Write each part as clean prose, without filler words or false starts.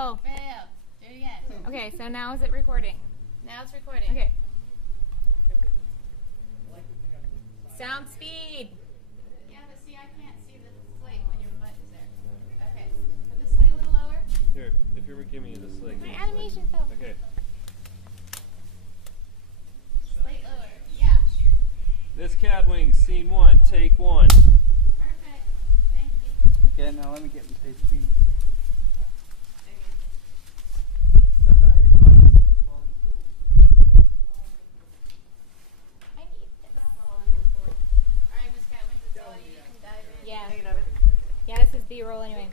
Oh. Fail. Do it again. Okay, so now is it recording? Now it's recording. Okay. Sound speed. Yeah, but see, I can't see the slate when your butt is there. Okay. Put the slate a little lower. Here, if you were giving me the slate. My animation fell. Okay. Slate lower. Yeah. Miss Catwings, scene 1, take 1. Perfect. Thank you. Okay, now let me get in page speed. I need this. Alright, Miss Catwings, it's all you. You can dive in. Yeah. Yeah, this is B-roll anyway.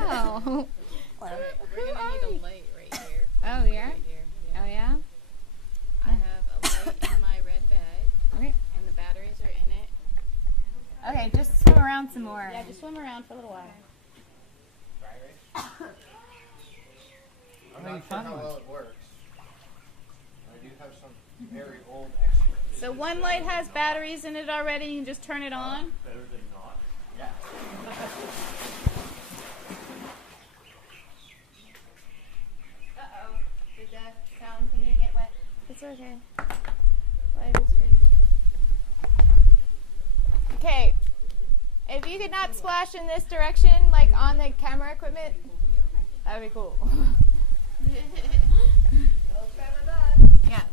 Oh. We're going to need a light right here. Oh, yeah? Right here. Yeah. Oh, yeah? I have a light in my red bag, Okay. and the batteries are in it. Okay, just swim around some more. Yeah, just swim around for a little while. I'm not sure how well it works. I do have some very old extras. So one light has batteries in it already. You can just turn it on. Better than not. Yeah. Uh-oh. Did that sound thingy get wet? It's okay. Light is green. Okay. If you could not splash in this direction, like on the camera equipment, that would be cool. I'll try my best. Yeah.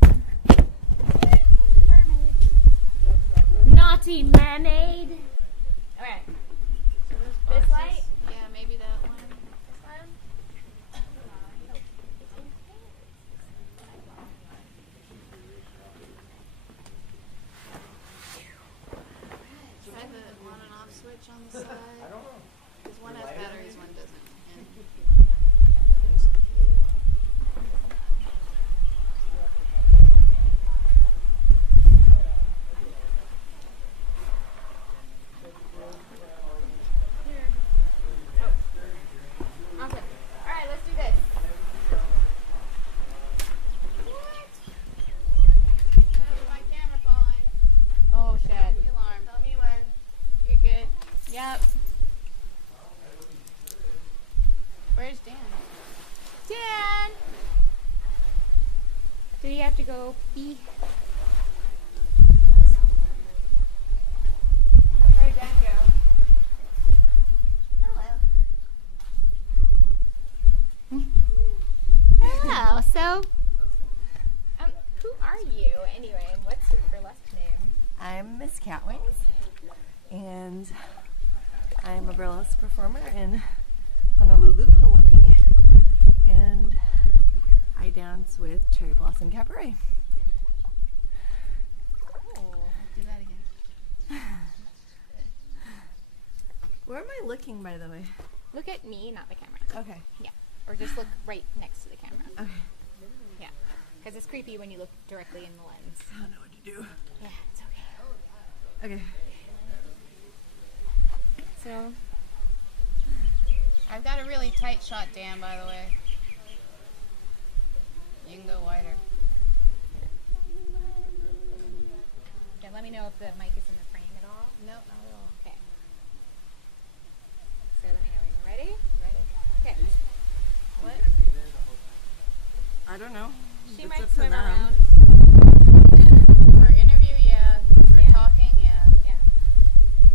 Naughty mermaid. Alright. So those This boxes- light? Yeah, maybe that one. Try the on and off switch on the side. I don't know. Because one has batteries, one doesn't. And there's a few. Okay. Alright, let's do this. My camera falling. Oh shit. The alarm. Tell me when. You're good. Yep. Where's Dan? Dan! Did he have to go pee? Where'd Dan go? Hello. So, who are you anyway, and what's your burlesque name? I'm Miss Catwings, and I'm a burlesque performer in Honolulu, Hawaii, and I dance with Cherry Blossom Cabaret. Do that again. Where am I looking, by the way? Look at me, not the camera. Okay. Yeah. Or just look right next to the camera. Okay. Yeah. Because it's creepy when you look directly in the lens. I don't know what to do. Yeah, it's okay. Okay. So, I've got a really tight shot, Dan, by the way. You can go wider. okay, let me know if the mic is in the frame at all. Nope, not at all. Okay. So let me know when you're ready. Ready. Okay. What? I don't know. She It's might up to swim them. around. For interview, yeah. For Yeah. talking, yeah. Yeah.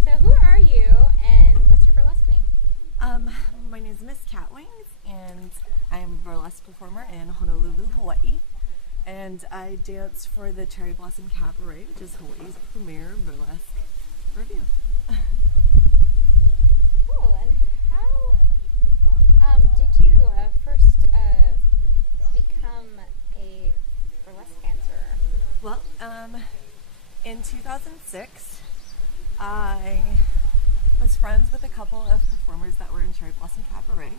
So who are you, and what's your burlesque name? My name is Miss Catwings, and I'm a burlesque performer in Honolulu, Hawaii. And I dance for the Cherry Blossom Cabaret, which is Hawaii's premier burlesque review. Cool. And how did you first become a burlesque dancer? Well, in 2006, I was friends with a couple of performers that were in Cherry Blossom Cabaret,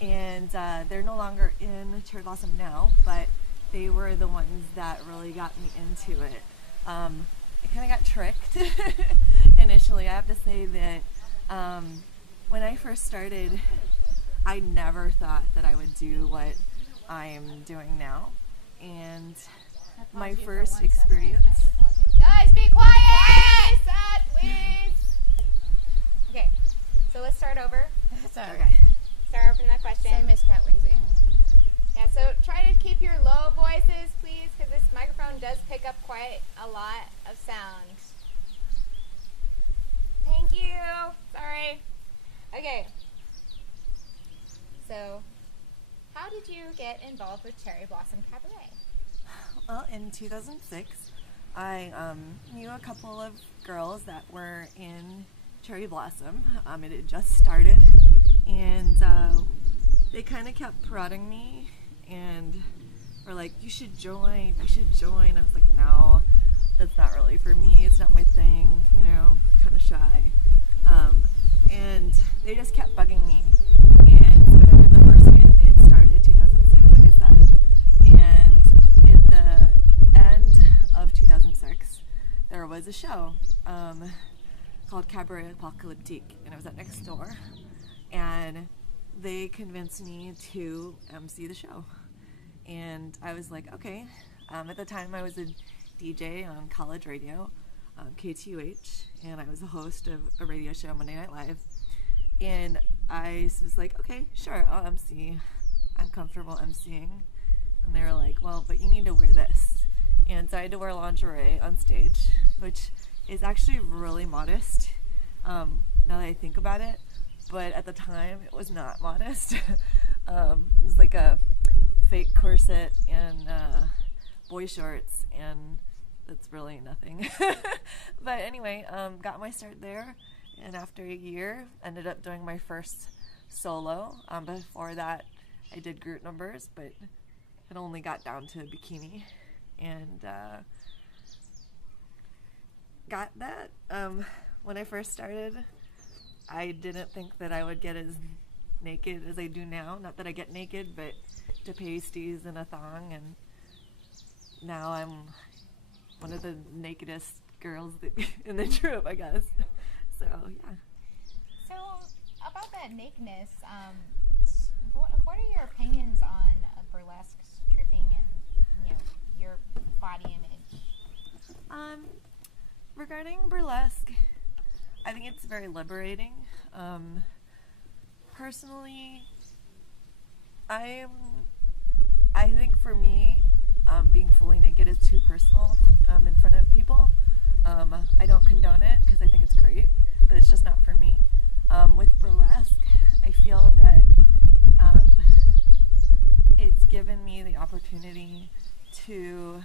and they're no longer in Cherry Blossom now, but they were the ones that really got me into it. I kind of got tricked initially. I have to say that when I first started, I never thought that I would do what I'm doing now. And my first experience... Guys, be quiet! Set, please! Okay, so let's start over. Sorry. Okay. Start from that question. Say Miss Catwings again. Yeah, so try to keep your low voices, please, because this microphone does pick up quite a lot of sound. Thank you. Sorry. Okay. So, how did you get involved with Cherry Blossom Cabaret? Well, in 2006, I knew a couple of girls that were in Cherry Blossom. It had just started, and they kind of kept prodding me and were like, you should join. I was like, no, that's not really for me. It's not my thing, you know, kind of shy. And they just kept bugging me. And so it had been the first year that they had started, 2006, like I said. And at the end of 2006, there was a show called Cabaret Apocalyptique, and it was at next door. And they convinced me to MC the show. And I was like, okay. At the time, I was a DJ on college radio, KTUH, and I was a host of a radio show, Monday Night Live. And I was like, okay, sure, I'll MC. I'm comfortable MCing. And they were like, well, but you need to wear this. And so I had to wear lingerie on stage, which is actually really modest, now that I think about it. But at the time, it was not modest. It was like a fake corset and boy shorts, and that's really nothing. But anyway, got my start there, and after a year, ended up doing my first solo. Before that, I did group numbers, but it only got down to bikini, and got that. When I first started, I didn't think that I would get as naked as I do now. Not that I get naked, but to pasties and a thong, and now I'm one of the nakedest girls in the troupe, I guess. So, yeah. So, about that nakedness, what are your opinions on burlesque stripping and, you know, your body image? Regarding burlesque, I think it's very liberating. Personally, I think for me, being fully naked is too personal in front of people. I don't condone it because I think it's great, but it's just not for me. With burlesque, I feel that it's given me the opportunity to,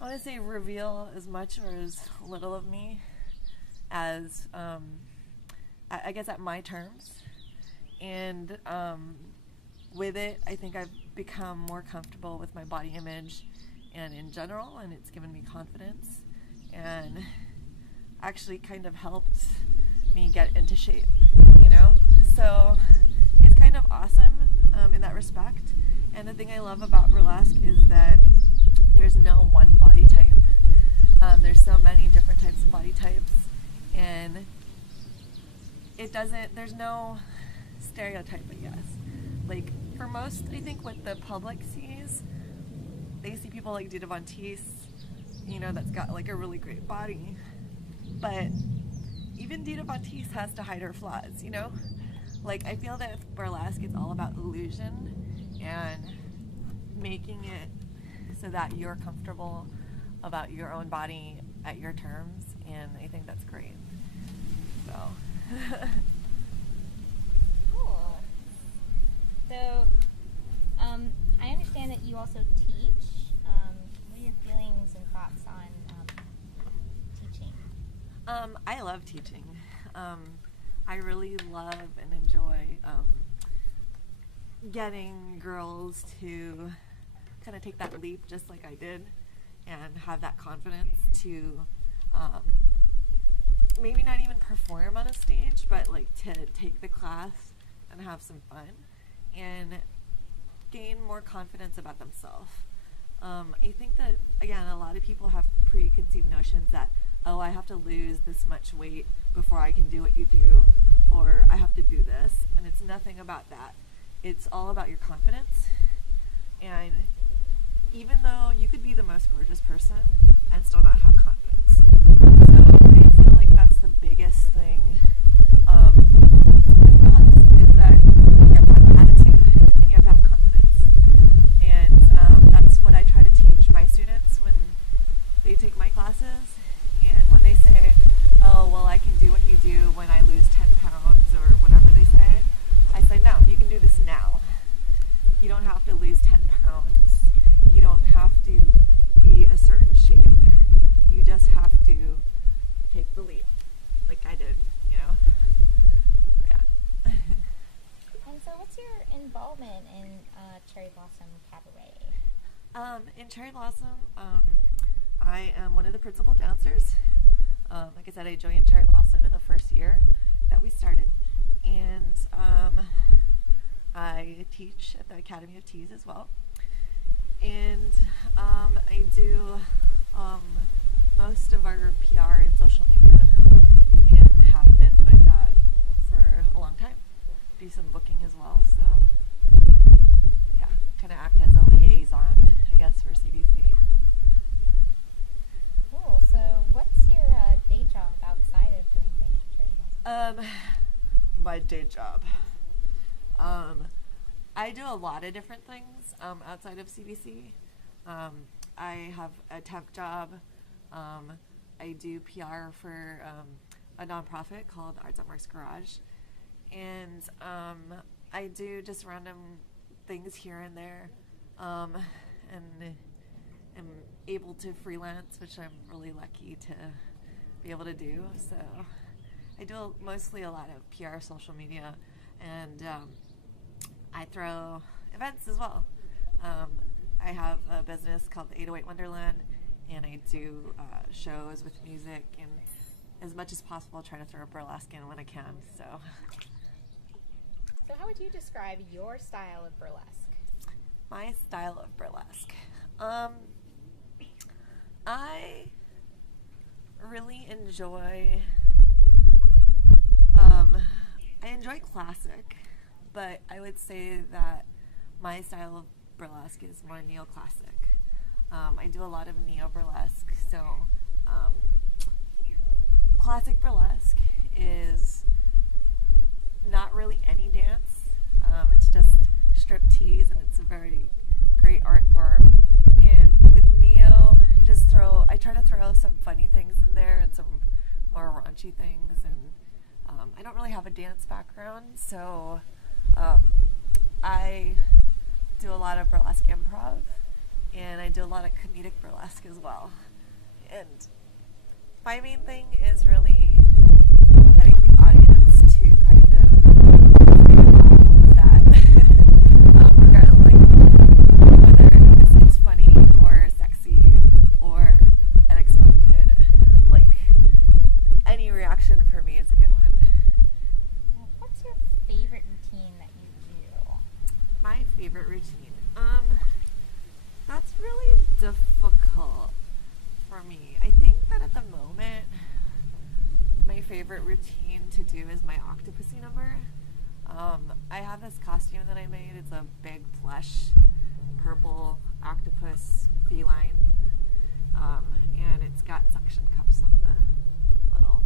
I want to say, reveal as much or as little of me as, I guess, at my terms. And with it, I think I've become more comfortable with my body image and in general, and it's given me confidence and actually kind of helped me get into shape, you know? So it's kind of awesome in that respect. And the thing I love about burlesque is that there's no one body type. There's so many different types of body types, and there's no stereotype, I guess. Like, for most, I think what the public sees, they see people like Dita Von Teese, you know, that's got like a really great body. But even Dita Von Teese has to hide her flaws, you know? Like, I feel that with burlesque, it's all about illusion and making it so that you're comfortable about your own body at your terms, and I think that's great. So. Cool. So, I understand that you also teach. What are your feelings and thoughts on teaching? I love teaching. I really love and enjoy getting girls to kind of take that leap just like I did and have that confidence to maybe not even perform on a stage, but like to take the class and have some fun. And gain more confidence about themselves. I think that, again, a lot of people have preconceived notions that, oh, I have to lose this much weight before I can do what you do, or I have to do this, and it's nothing about that. It's all about your confidence. And even though you could be the most gorgeous person and still not have confidence. So I feel like that's the biggest thing with us, is that you have to have attitude and you have to have confidence. And that's what I try to teach my students when they take my classes, and when they say, oh, well, I can do what you do when I lose 10 pounds or whatever they say, I say, no, you can do this now. You don't have to lose 10 pounds. You don't have to be a certain shape. You just have to take the leap, like I did, you know? So, yeah. And so what's your involvement in Cherry Blossom Cabaret? In Cherry Blossom, I am one of the principal dancers. Like I said, I joined Cherry Blossom in the first year that we started. And I teach at the Academy of Teas as well. And I do most of our PR and social media, and have been doing that for a long time. Do some booking as well, so yeah, kind of act as a liaison, I guess, for CBC. Cool. So what's your day job outside of doing things for Cherry Blossom? My day job. I do a lot of different things outside of CBC. I have a temp job. I do PR for a nonprofit called Arts at Mark's Garage. And I do just random things here and there. And am able to freelance, which I'm really lucky to be able to do. So I do mostly a lot of PR, social media, and I throw events as well. I have a business called the 808 Wonderland, and I do shows with music, and as much as possible try to throw a burlesque in when I can. So how would you describe your style of burlesque? my style of burlesque. I really enjoy I enjoy classic, but I would say that my style of burlesque is more neoclassic. I do a lot of neo-burlesque, so classic burlesque is not really any dance. It's just striptease, and it's a very great art form. And with neo, I try to throw some funny things in there and some more raunchy things. And I don't really have a dance background, so I do a lot of burlesque improv, and I do a lot of comedic burlesque as well. And my main thing is really getting the audience to kind of with that, regardless, whether it's funny or sexy or unexpected. Like, any reaction for me is a good one. What's your favorite routine that you do? My favorite routine. That's really difficult for me. I think that at the moment, my favorite routine to do is my Octopussy number. I have this costume that I made. It's a big plush purple octopus feline, and it's got suction cups on the little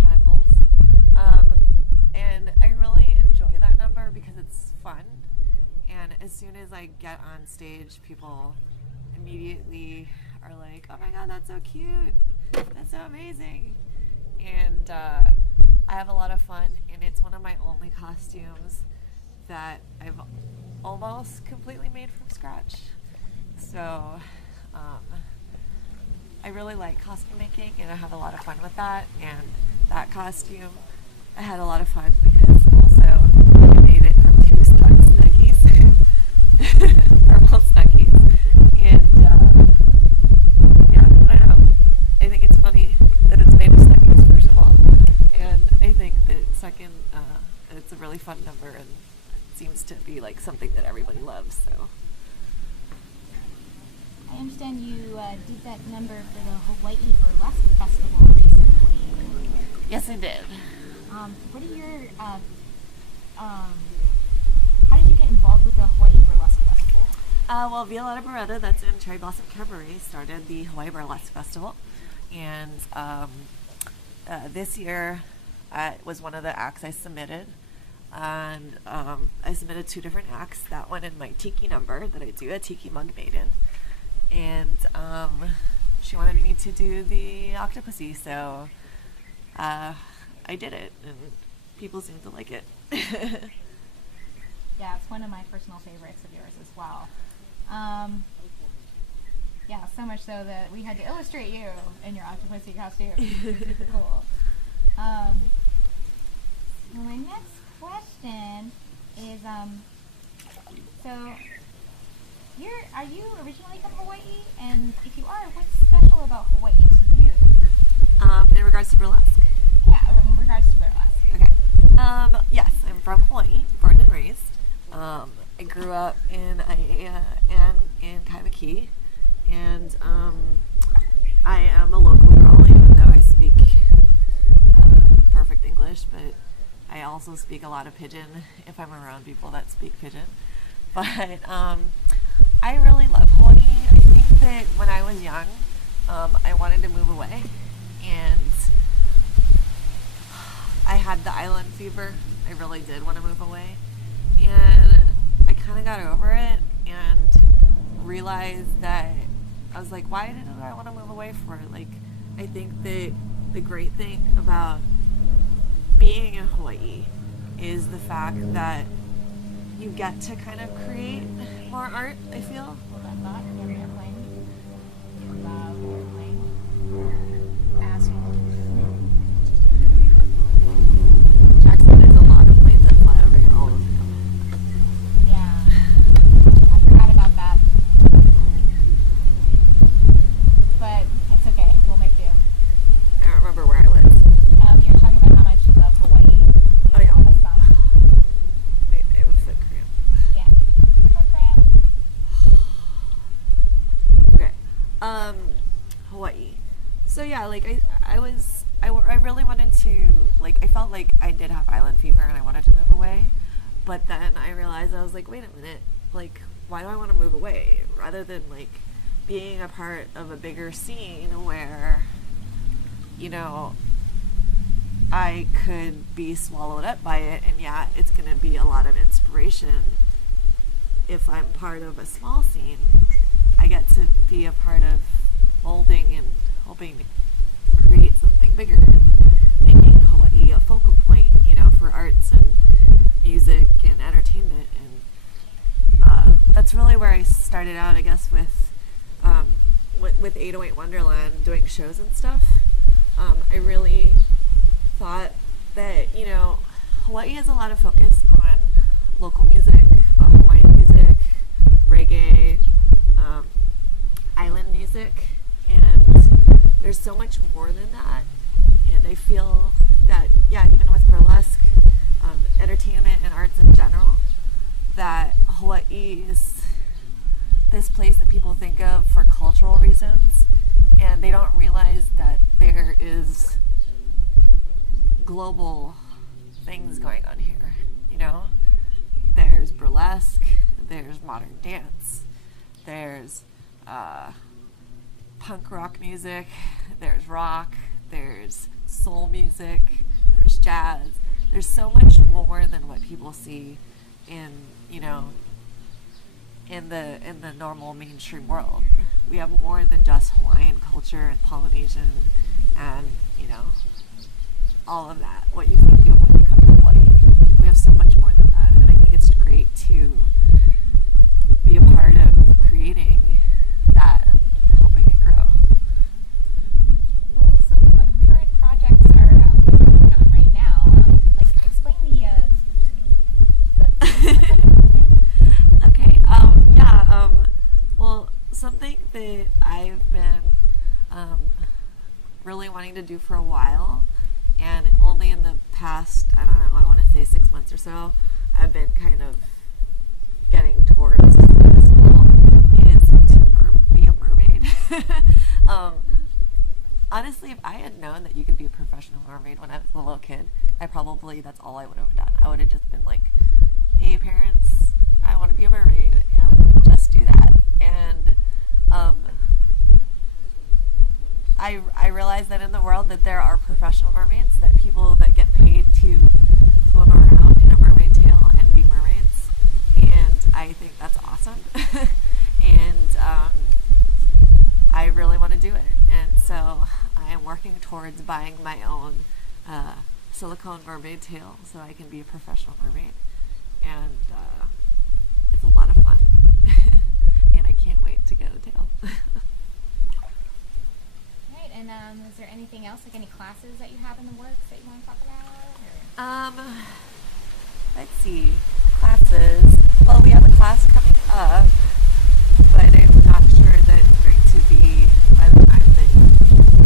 tentacles. And I really enjoy that number because it's fun. And as soon as I get on stage, people immediately are like, oh my god, that's so cute. That's so amazing. And I have a lot of fun, and it's one of my only costumes that I've almost completely made from scratch. So I really like costume making, and I have a lot of fun with that. And that costume, I had a lot of fun because also I made it from two stud snuggies, purple snuggies. And yeah, I don't know. I think it's funny that it's made of snuggies, first of all. And I think that second, it's a really fun number, and it's seems to be like something that everybody loves. So I understand you did that number for the Hawaii Burlesque Festival recently. yes, I did. What are your how did you get involved with the Hawaii Burlesque Festival? Well, Violetta Beretta, that's in Cherry Blossom Cabaret, started the Hawaii Burlesque Festival, and this year was one of the acts I submitted, and I submitted 2 different acts. That one and my tiki number that I do, a tiki mug maiden, and she wanted me to do the Octopussy, so I did it, and people seem to like it. Yeah, it's one of my personal favorites of yours as well. Yeah, so much so that we had to illustrate you in your Octopussy costume. It's super cool. Well, my next question is, so are you originally from Hawaii? And if you are, what's special about Hawaii to you? In regards to burlesque? Yeah, in regards to burlesque. Okay. Yes, I'm from Hawaii, born and raised. I grew up in Aiea and in Kaimaki, and I am a local girl, even though I speak perfect English, but I also speak a lot of Pidgin if I'm around people that speak Pidgin. But I really love Hawaii. I think that when I was young, I wanted to move away, and I had the island fever. I really did want to move away, and I kind of got over it and realized that I was like, why did I want to move away for? Like, I think that the great thing about being in Hawaii is the fact that you get to kind of create more art, I feel. Hold on, thought. You have an airplane. Loud airplane. Asshole. Jackson, there's a lot of planes that fly over here all over. Yeah. I forgot about that. But it's okay. We'll make do. I don't remember where I was. You're talking about how much you love Hawaii. Oh, yeah. Almost done. I was so cramp. Yeah. Foot cramp. Okay. Hawaii. So yeah, like I really wanted to, like, I felt like I did have island fever and I wanted to move away, but then I realized, I was like, wait a minute, like, why do I want to move away rather than like being a part of a bigger scene where, you know, I could be swallowed up by it, and yeah, it's gonna be a lot of inspiration. If I'm part of a small scene, I get to be a part of molding and helping to create something bigger, and making Hawaii a focal point, you know, for arts and music and entertainment. And that's really where I started out, I guess, with 808 Wonderland, doing shows and stuff. I really thought that, you know, Hawaii has a lot of focus on local music, Hawaiian music, reggae, island music, and there's so much more than that. And I feel that, yeah, even with burlesque, entertainment and arts in general, that Hawaii is this place that people think of for cultural reasons, and they don't realize that there is global things going on here, you know? There's burlesque, there's modern dance, there's punk rock music, there's rock, there's soul music, there's jazz. There's so much more than what people see in, you know, in the normal mainstream world. We have more than just Hawaiian culture and Polynesian and, you know, all of that, what you think of when you come to Hawaii. We have so much more than that, and I think it's great to be a part of creating that and helping it grow. Cool. So what current projects are you working on right now? Like, explain the Okay, well, something that I've been really wanting to do for a while, and only in the past, I don't know, I want to say 6 months or so, I've been kind of getting towards this goal is to be a mermaid. Honestly, if I had known that you could be a professional mermaid when I was a little kid, that's all I would have done. I would have just been like, hey parents, I want to be a mermaid, and just do that. And I realize that in the world that there are professional mermaids, that people that get paid to swim around in a mermaid tail and be mermaids, and I think that's awesome. And I really want to do it, and so I am working towards buying my own silicone mermaid tail so I can be a professional mermaid, and it's a lot of fun, and I can't wait to get a tail. Right, and is there anything else, like any classes that you have in the works that you want to talk about? Or? Let's see, classes. Well, we have a class coming up, but I'm not sure that it's going to be by the time that you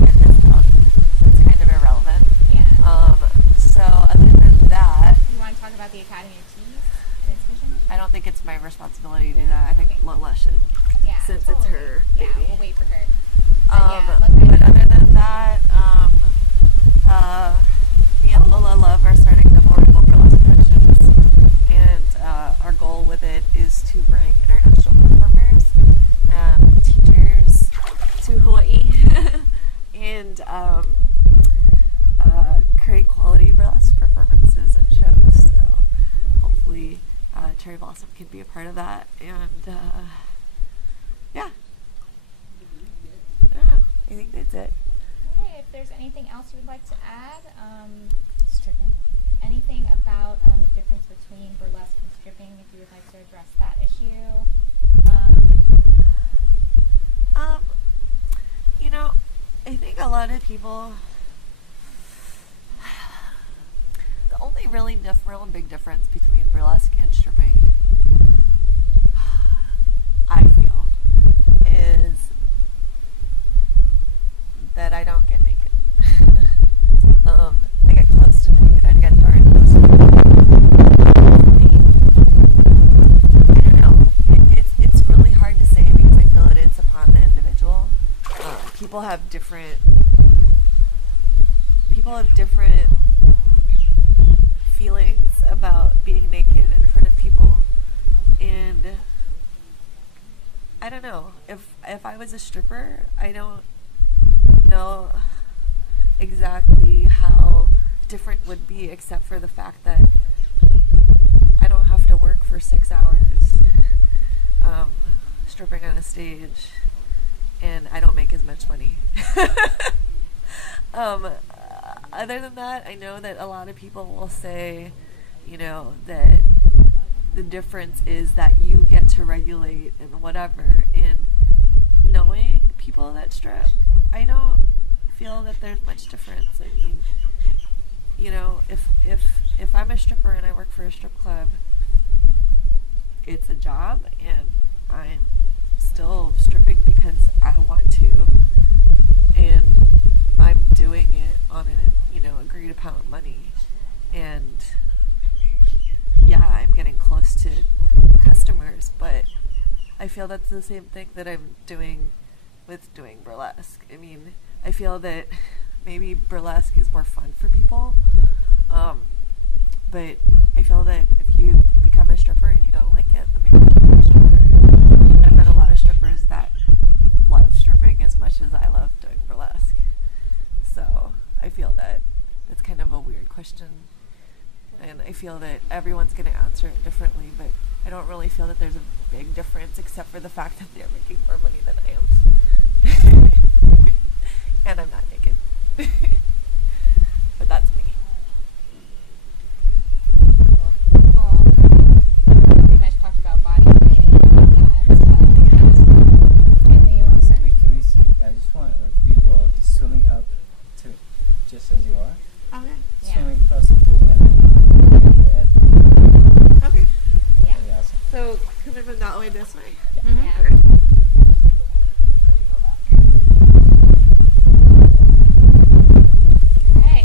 get this out, so it's kind of irrelevant. Yeah. So other than that, You want to talk about the Academy of Teas and its mission? I don't think it's my responsibility to do that. I think Okay. Lola should, Yeah, since totally. it's her baby. Yeah, we'll wait for her. But other than that, me and Lola Love are starting Double Rainbow Burlesque Productions, and our goal with it is to bring international performers and teachers to Hawaii and create quality burlesque performances and shows. So hopefully Cherry Blossom can be a part of that, and yeah. I think that's it. Okay, if there's anything else you would like to add, stripping. Anything about the difference between burlesque and stripping, if you would like to address that issue. I think a lot of people, the only really real big difference between burlesque and stripping, I feel, is that I don't get naked. I get close to naked. I get darn close to naked. I don't know. It's really hard to say because I feel that it's upon the individual. People have different feelings about being naked in front of people, and I don't know. If I was a stripper, I don't know exactly how different would be, except for the fact that I don't have to work for 6 hours stripping on a stage, and I don't make as much money. Other than that, I know that a lot of people will say, that the difference is that you get to regulate and whatever. And knowing people that strip, I don't feel that there's much difference. I mean, if I'm a stripper and I work for a strip club, it's a job, and I'm still stripping because I want to, and I'm doing it on an agreed upon money, and yeah, I'm getting close to customers, but I feel that's the same thing that I'm doing with doing burlesque. I mean, I feel that maybe burlesque is more fun for people, but I feel that if you become a stripper and you don't like it, then maybe you should be a stripper. I've met a lot of strippers that love stripping as much as I love doing burlesque. So I feel that it's kind of a weird question, and I feel that everyone's going to answer it differently, but I don't really feel that there's a big difference except for the fact that they're making more money than I am. And I'm not naked. But that's me. Cool. Pretty much talked about body image and all that. Anything you want to say? Wait, can we see? I just want a visual of you swimming up to just as you are. Okay. Yeah. Swimming across the pool and then red. Okay. Yeah. That'd be awesome. So coming from that way this way? Yeah. Okay. Okay.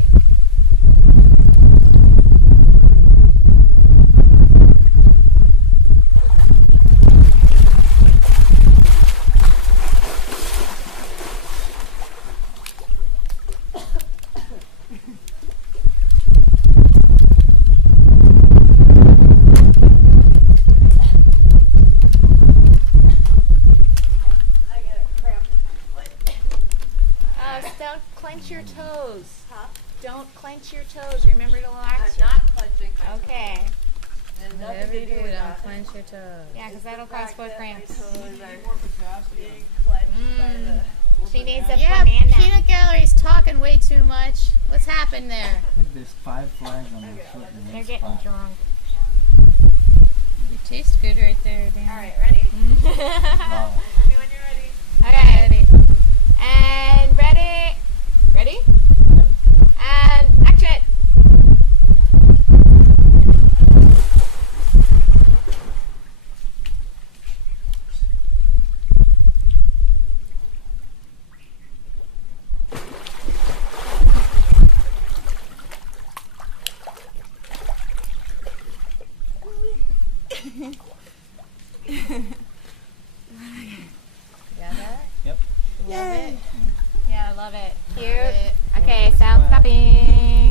Don't clench your toes. Huh? Don't clench your toes. Remember to relax. I'm not clenching my toes. Okay. And nothing Whatever to you do do, with don't that. clench your toes. Yeah, because that'll The cause fact foot that cramps. My toes are More potassium. being clenched by the. She needs a Yeah, banana. peanut gallery's talking way too much. What's happened there? Look, there's 5 flags on their foot in They're one getting spot. drunk. You taste good right there, Dan. All right, ready? Wow. Tell me when you're ready. Okay. Ready. And ready. Ready? Yep. And action. Got that? Yep. Love it. Yeah, I love it. Cute. Love it. Okay, Love it. sound Wow. stopping.